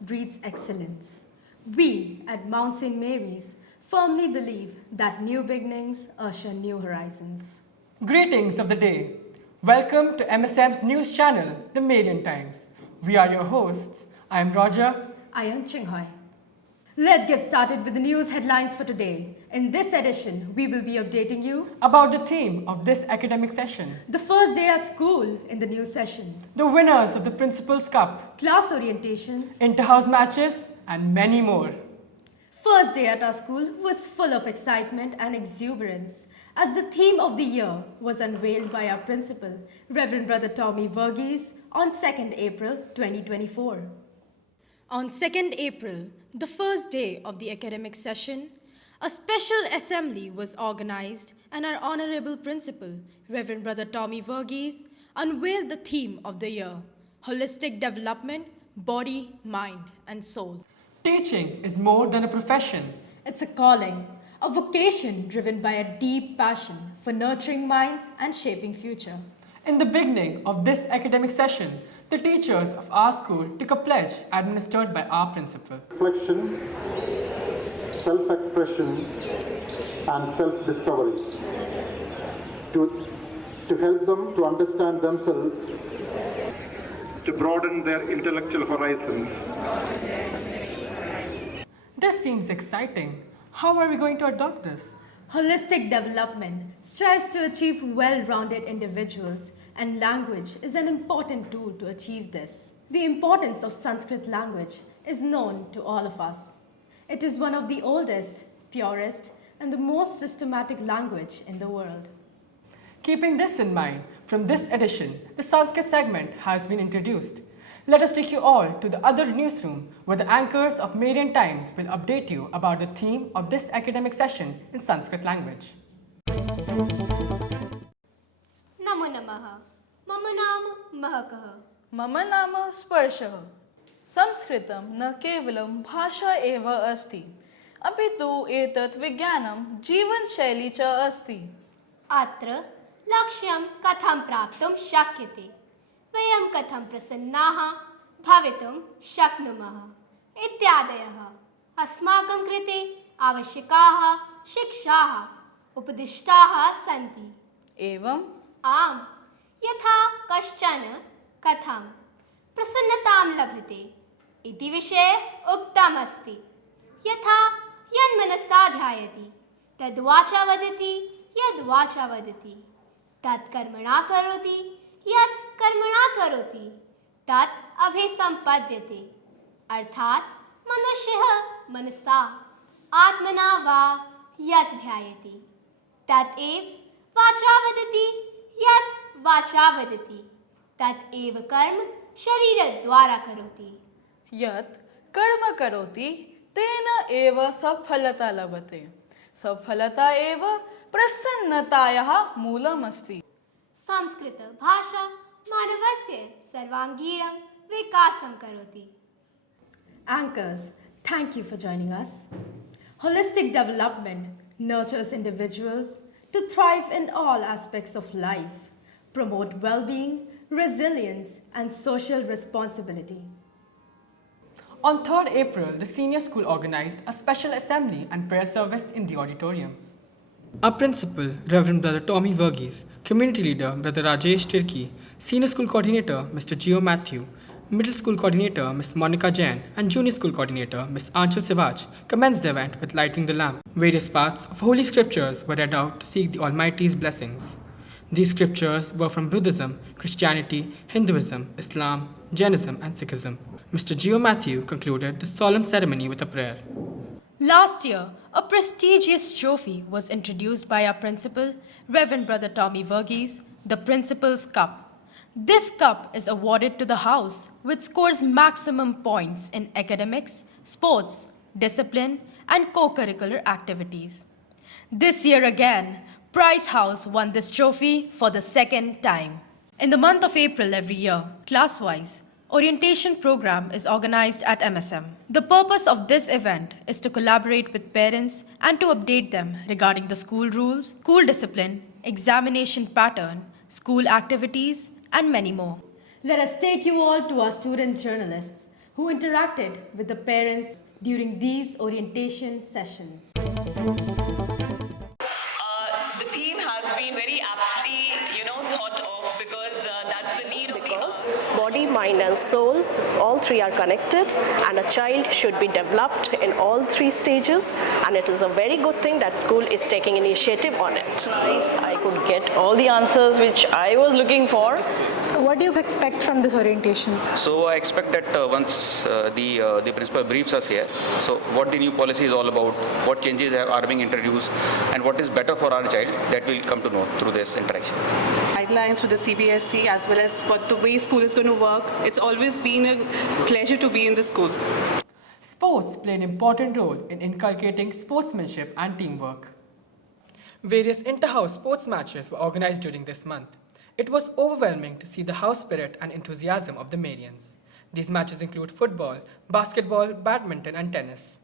breeds excellence. We at Mount St. Mary's firmly believe that new beginnings usher new horizons. Greetings of the day. Welcome to MSM's news channel, The Marian Times. We are your hosts. I am Roger. I am Chinghoi. Let's get started with the news headlines for today. In this edition, we will be updating you About the theme of this academic session, the first day at school in the new session, the winners of the Principal's Cup, class orientations. inter-house matches, and many more. First day at our school was full of excitement and exuberance as the theme of the year was unveiled by our principal, Reverend Brother Tommy Verghese, on 2nd April 2024. On 2nd April, the first day of the academic session, a special assembly was organized and our honorable principal, Reverend Brother Tommy Verghese, unveiled the theme of the year, Holistic Development, Body, Mind and Soul. Teaching is more than a profession. It's a calling, a vocation driven by a deep passion for nurturing minds and shaping future. In the beginning of this academic session, the teachers of our school took a pledge administered by our principal. Reflection, self-expression, and self-discovery to help them to understand themselves, to broaden their intellectual horizons. This seems exciting. How are we going to adopt this? Holistic development strives to achieve well-rounded individuals, and language is an important tool to achieve this. The importance of Sanskrit language is known to all of us. It is one of the oldest, purest, and the most systematic language in the world. Keeping this in mind, from this edition, the Sanskrit segment has been introduced. Let us take you all to the other newsroom where the anchors of Marian Times will update you about the theme of this academic session in Sanskrit language. नमो नमः मम नाम महकः मम नाम स्पर्शः संस्कृतं न केवलं भाषा एव अस्ति अपि तु एतत् विज्ञानं जीवनशैली च अस्ति अत्र लक्ष्यं कथं प्राप्तुं शक्यते वयं कथं प्रसन्नाः भवितुं शक्नुमः इत्यादयः अस्माकं कृते आवश्यकाः शिक्षाः उपदिष्टाः सन्ति एवम् आम् यथा कश्चन कथं प्रसन्नतां लभते इति विषये उक्तमस्ति यथा यन्मनसा ध्यायति तद्वाचा वदति यद्वाचा वदति तत्कर्मणा करोति यत् कर्मणा करोति तत् अभिसम्पद्यते अर्थात् मनुष्यः मनसा आत्मना वा यत् ध्यायति तत् एव वाचा वदति यत् वाचा वदति तत् एव कर्म शरीरद्वारा करोति यत् कर्म करोति तेन एव सफलता लभते सफलता एव प्रसन्नतायाः मूलमस्ति संस्कृतभाषा मानवस्य सर्वाङ्गीणं विकासं करोति Anchors, thank you for joining us. Holistic development nurtures individuals to thrive in all aspects of life, promote well-being, resilience, and social responsibility. On 3rd April, the senior school organized a special assembly and prayer service in the auditorium. Our principal, Reverend Brother Tommy Verghese, community leader Brother Rajesh Tirki, senior school coordinator Mr. Gio Matthew, middle school coordinator Ms. Monica Jain, and junior school coordinator Ms. Anshul Sivaj commenced the event with lighting the lamp. Various parts of Holy Scriptures were read out to seek the Almighty's blessings. These scriptures were from Buddhism, Christianity, Hinduism, Islam, Jainism, and Sikhism. Mr. Gio Matthew concluded the solemn ceremony with a prayer. Last year, a prestigious trophy was introduced by our principal, Reverend Brother Tommy Verghese, the Principal's Cup. This cup is awarded to the house which scores maximum points in academics, sports, discipline, and co-curricular activities. This year again, Price House won this trophy for the second time. In the month of April every year, class-wise, orientation program is organized at MSM. The purpose of this event is to collaborate with parents and to update them regarding the school rules, school discipline, examination pattern, school activities, and many more. Let us take you all to our student journalists who interacted with the parents during these orientation sessions. The theme has been very aptly, thought of because that's the need of Because body, mind and soul, all three are connected, and a child should be developed in all three stages, and it is a very good thing that school is taking initiative on it. Nice. I could get all the answers which I was looking for. What do you expect from this orientation? So I expect that once the principal briefs us here, so what the new policy is all about, what changes are being introduced, and what is better for our child, that we'll come to know through this interaction. Guidelines for the CBSE as well as what the way school is going to work. It's always been a pleasure to be in the school. Sports play an important role in inculcating sportsmanship and teamwork. Various inter-house sports matches were organized during this month. It was overwhelming to see the house spirit and enthusiasm of the Marians. These matches include football, basketball, badminton and tennis.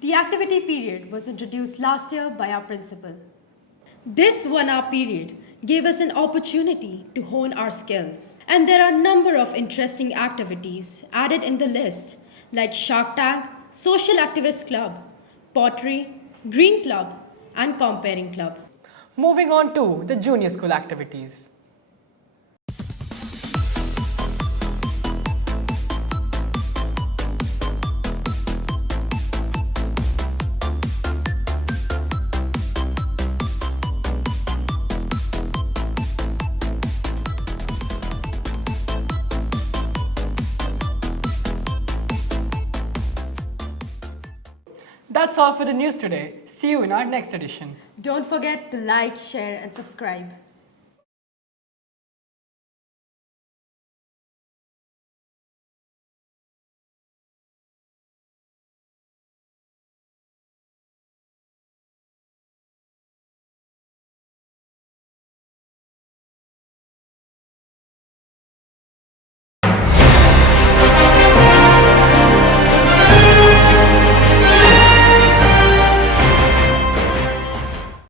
The activity period was introduced last year by our principal. This 1-hour period gave us an opportunity to hone our skills. And there are a number of interesting activities added in the list, like Shark Tank, Social Activist Club, Pottery, Green Club, and Comparing Club. Moving on to the junior school activities. That's all for the news today. See you in our next edition. Don't forget to like, share, and subscribe.